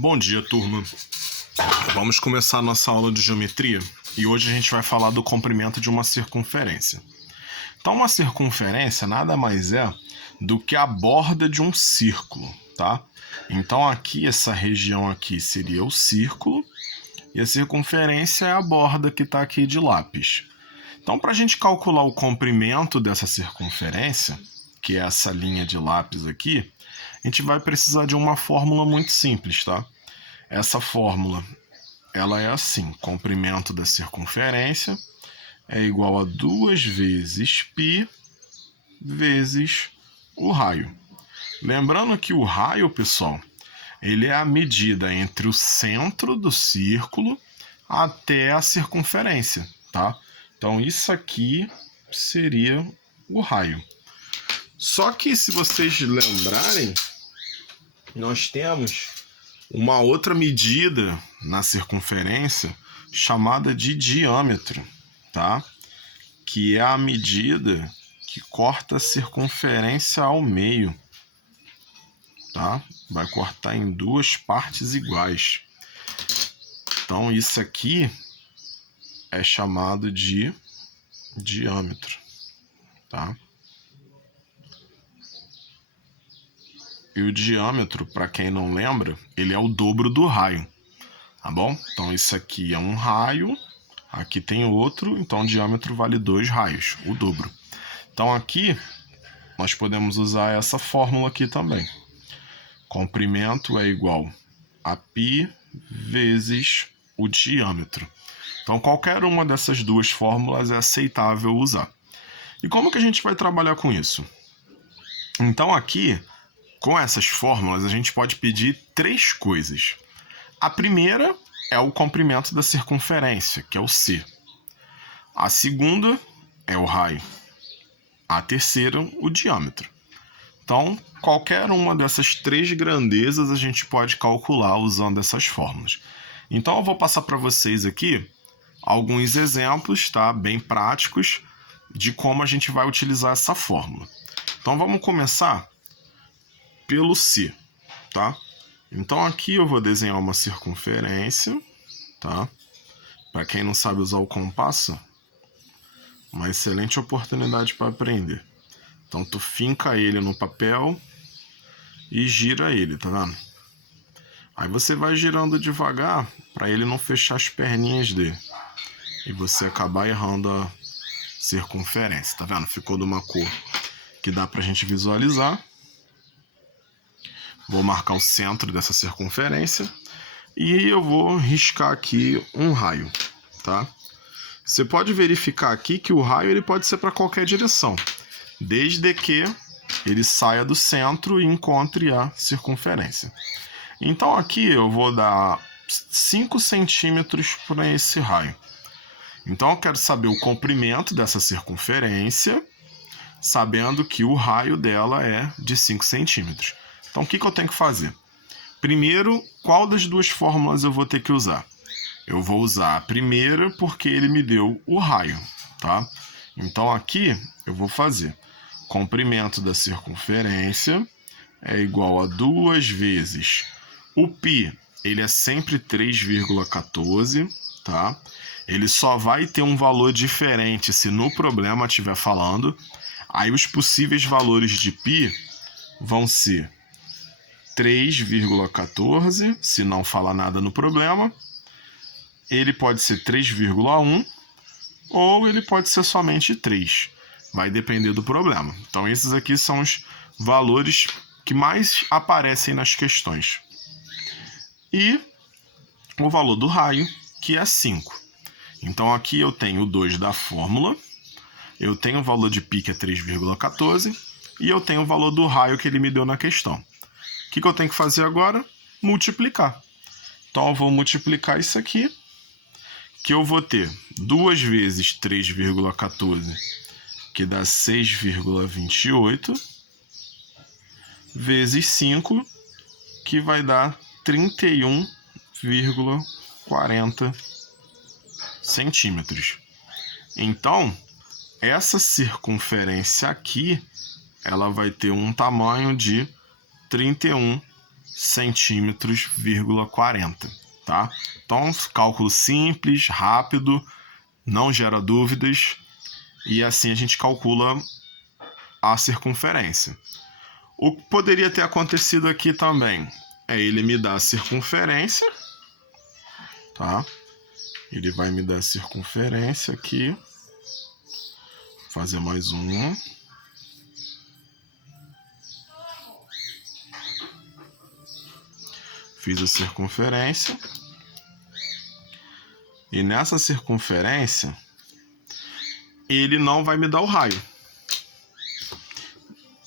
Bom dia, turma. Vamos começar a nossa aula de geometria e hoje a gente vai falar do comprimento de uma circunferência. Então, uma circunferência nada mais é do que a borda de um círculo, tá? Então, aqui, essa região aqui seria o círculo e a circunferência é a borda que está aqui de lápis. Então, para a gente calcular o comprimento dessa circunferência, que é essa linha de lápis aqui, a gente vai precisar de uma fórmula muito simples, tá? Essa fórmula, ela é assim: comprimento da circunferência é igual a 2 vezes π vezes o raio. Lembrando que o raio, pessoal, ele é a medida entre o centro do círculo até a circunferência, tá? Então, isso aqui seria o raio. Só que, se vocês lembrarem, nós temos uma outra medida na circunferência chamada de diâmetro, tá? Que é a medida que corta a circunferência ao meio, tá? Vai cortar em duas partes iguais. Então, isso aqui é chamado de diâmetro, tá? E o diâmetro, para quem não lembra, ele é o dobro do raio, tá bom? Então, isso aqui é um raio, aqui tem outro, então o diâmetro vale 2 raios, o dobro. Então, aqui, nós podemos usar essa fórmula aqui também. Comprimento é igual a π vezes o diâmetro. Então, qualquer uma dessas duas fórmulas é aceitável usar. E como que a gente vai trabalhar com isso? Então, aqui, com essas fórmulas, a gente pode pedir 3 coisas. A primeira é o comprimento da circunferência, que é o C. A segunda é o raio. A terceira, o diâmetro. Então, qualquer uma dessas 3 grandezas a gente pode calcular usando essas fórmulas. Então, eu vou passar para vocês aqui alguns exemplos, tá? Bem práticos, de como a gente vai utilizar essa fórmula. Então, vamos começar pelo C, tá? Então, aqui eu vou desenhar uma circunferência, tá? Para quem não sabe usar o compasso, uma excelente oportunidade para aprender. Então, tu finca ele no papel e gira ele, tá vendo? Aí você vai girando devagar para ele não fechar as perninhas dele. E você acabar errando a circunferência, tá vendo? Ficou de uma cor que dá pra gente visualizar. Vou marcar o centro dessa circunferência e eu vou riscar aqui um raio, tá? Você pode verificar aqui que o raio ele pode ser para qualquer direção, desde que ele saia do centro e encontre a circunferência. Então aqui eu vou dar 5 centímetros para esse raio. Então eu quero saber o comprimento dessa circunferência, sabendo que o raio dela é de 5 centímetros. Então, o que eu tenho que fazer? Primeiro, qual das duas fórmulas eu vou ter que usar? Eu vou usar a primeira porque ele me deu o raio, tá? Então, aqui eu vou fazer comprimento da circunferência é igual a 2 vezes o π, ele é sempre 3,14, tá? Ele só vai ter um valor diferente se no problema estiver falando. Aí, os possíveis valores de π vão ser 3,14, se não falar nada no problema. Ele pode ser 3,1 ou ele pode ser somente 3. Vai depender do problema. Então, esses aqui são os valores que mais aparecem nas questões. E o valor do raio, que é 5. Então, aqui eu tenho o 2 da fórmula, eu tenho o valor de π, que é 3,14, e eu tenho o valor do raio que ele me deu na questão. O que eu tenho que fazer agora? Multiplicar. Então, eu vou multiplicar isso aqui, que eu vou ter 2 vezes 3,14, que dá 6,28, vezes 5, que vai dar 31,40 centímetros. Então, essa circunferência aqui, ela vai ter um tamanho de 31 centímetros,40, tá? Então, cálculo simples, rápido, não gera dúvidas, e assim a gente calcula a circunferência. O que poderia ter acontecido aqui também é ele me dar a circunferência, tá? Ele vai me dar a circunferência aqui. Vou fazer mais uma. Fiz a circunferência. E nessa circunferência, ele não vai me dar o raio.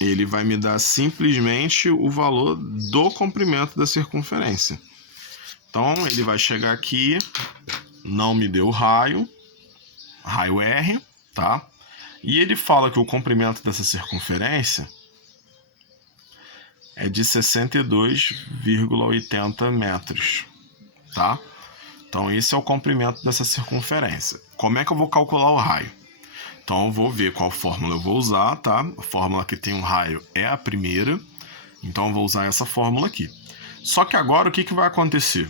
Ele vai me dar simplesmente o valor do comprimento da circunferência. Então, ele vai chegar aqui, não me deu raio R, tá? E ele fala que o comprimento dessa circunferência é de 62,80 metros, tá? Então, esse é o comprimento dessa circunferência. Como é que eu vou calcular o raio? Então, eu vou ver qual fórmula eu vou usar, tá? A fórmula que tem um raio é a primeira. Então, eu vou usar essa fórmula aqui. Só que agora, o que vai acontecer?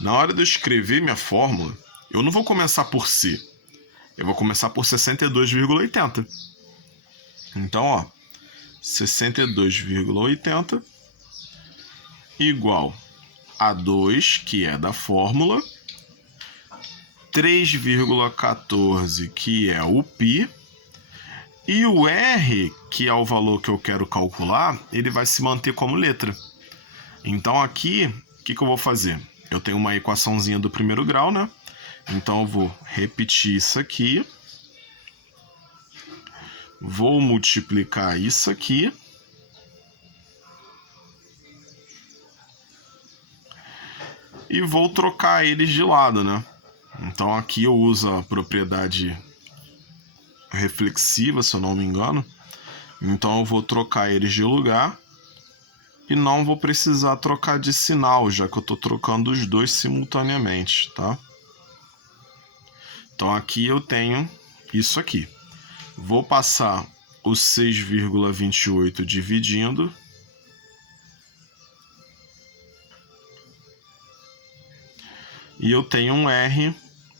Na hora de eu escrever minha fórmula, eu não vou começar por C. Eu vou começar por 62,80. Então, ó, 62,80 igual a 2, que é da fórmula, 3,14, que é o π, e o R, que é o valor que eu quero calcular, ele vai se manter como letra. Então aqui, o que eu vou fazer? Eu tenho uma equaçãozinha do primeiro grau, né? Então eu vou repetir isso aqui. Vou multiplicar isso aqui. E vou trocar eles de lado, né? Então aqui eu uso a propriedade reflexiva, se eu não me engano. Então eu vou trocar eles de lugar. E não vou precisar trocar de sinal, já que eu estou trocando os dois simultaneamente, tá? Então aqui eu tenho isso aqui. Vou passar o 6,28 dividindo. E eu tenho um R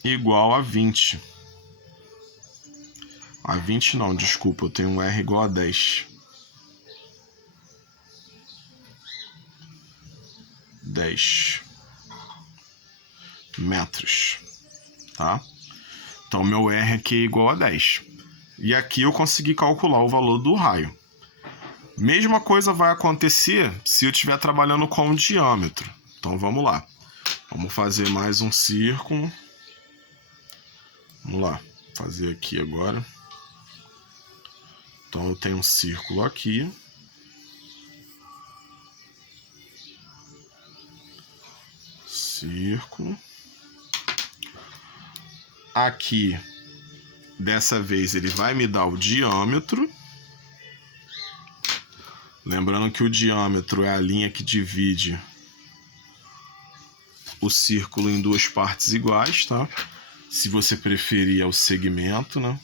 igual a 20. A 20 não, desculpa, eu tenho um R igual a 10. 10 metros, tá? Então, meu R aqui é igual a 10. E aqui eu consegui calcular o valor do raio. Mesma coisa vai acontecer se eu estiver trabalhando com o diâmetro. Então, vamos lá. Vamos fazer mais um círculo. Vamos lá, fazer aqui agora. Então, eu tenho um círculo aqui. Círculo. Aqui, dessa vez, ele vai me dar o diâmetro. Lembrando que o diâmetro é a linha que divide o círculo em duas partes iguais, tá? Se você preferir, é o segmento, né?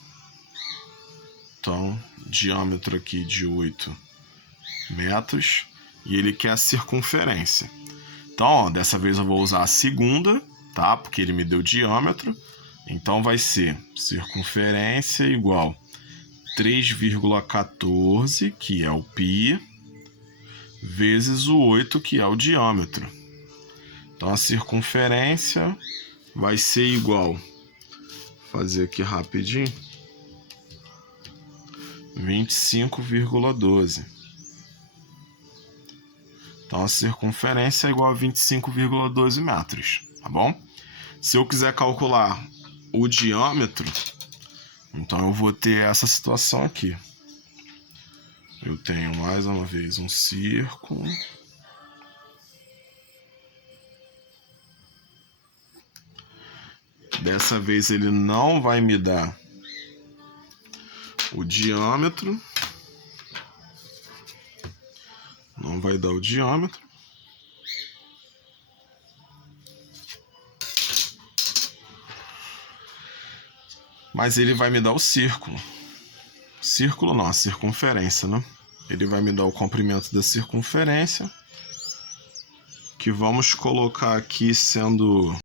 Então, diâmetro aqui de 8 metros. E ele quer a circunferência. Então, ó, dessa vez eu vou usar a segunda, tá? Porque ele me deu diâmetro. Então, vai ser circunferência igual 3,14, que é o π, vezes o 8, que é o diâmetro. Então, a circunferência vai ser igual, vou fazer aqui rapidinho, 25,12. Então, a circunferência é igual a 25,12 metros, tá bom? Se eu quiser calcular o diâmetro, então eu vou ter essa situação aqui. Eu tenho, mais uma vez, um círculo. Dessa vez ele não vai me dar o diâmetro. Não vai dar o diâmetro. Mas ele vai me dar o círculo. Círculo não, a circunferência, né? Ele vai me dar o comprimento da circunferência. que vamos colocar aqui sendo